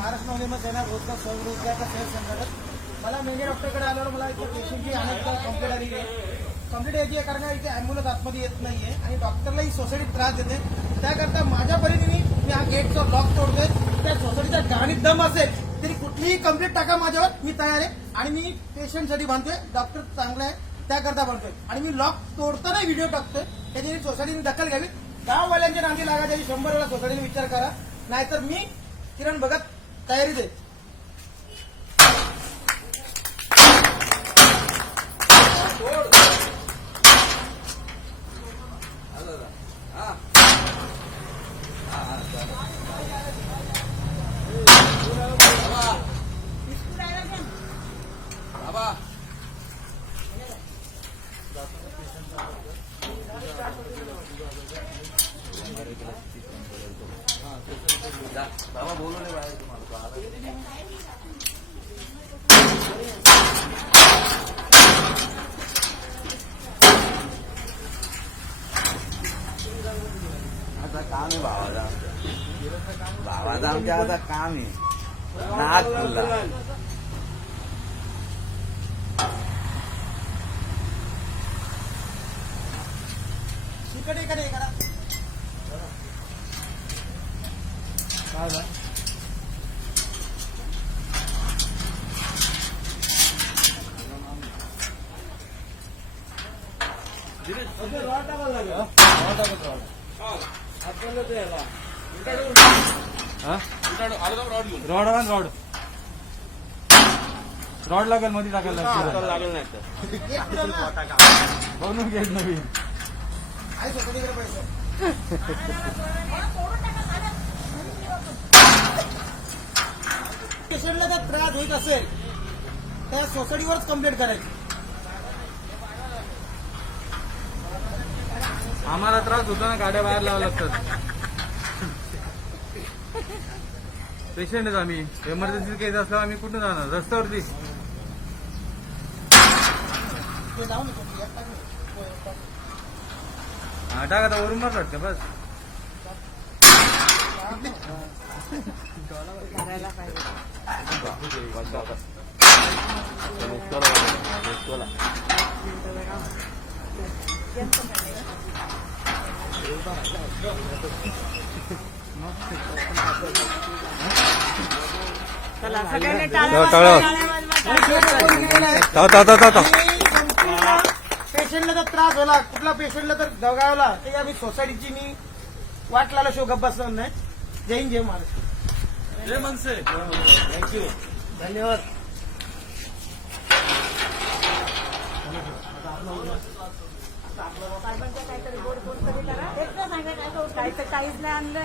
महाराष्ट्र नवनिर्माण सेना रोजगार स्वरोजगारचा सेल संघटक. मला मेजर डॉक्टरकडे आल्यावर मला इथे पेशंटची अनेक कंप्लेंट आली आहे. कंप्लेंट याची आहे कारण इथे अँब्युलन्स आतमध्ये येत नाहीये आणि डॉक्टरलाही सोसायटीत त्रास देते. त्याकरता माझ्या परीने मी हा गेटचा लॉक तोडतोय. त्या सोसायटीच्या गाणीत दम असेल तरी कुठलीही कंप्लेंट टाका माझ्यावर, मी तयार आहे. आणि मी पेशंटसाठी बांधतोय, डॉक्टर चांगला आहे त्याकरता बांधतोय. आणि मी लॉक तोडताना व्हिडिओ टाकतोय. त्याची सोसायटीने दखल घ्यावी. गाववाल्यांच्या नांदी लागायच्या 100 वेळा सोसायटीने विचार करा, नाहीतर मी किरण भगत तयारीत आहे. बाबा बोलू नाही बाहेर तुम्हाला आता काम आहे भावाचा आमच्या आता काम आहे नाच खुल्ला इकडे इकडे करा. रॉड लागेल मध्ये टाकायला लागेल नाही बनवून घेत नवीन आहे सोसायटीकडे पैसे. पेशंटला जर त्रास होत असेल त्या सोसायटीवरच कंप्लेंट करायची. आम्हाला त्रास होतो ना, गाड्या बाहेर लावा लागतात. पेशंट आहेत आम्ही, इमर्जन्सी केस असल्यावर आम्ही कुठे जाणार, रस्त्यावरती. ते जाऊ नका. हा टाका आता वरून मार वाटतं बस. पेशंटला जर त्रास होला, कुठला पेशंटला तर दगावला तर आम्ही सोसायटीची मी वाट लावला शो गप्प बसणार नाही. जय हिंद, जय महाराष्ट्र. जय मनसे. थँक्यू, धन्यवाद. काहीतरी बोर्ड फोन करा. काहीच नाही आणलं.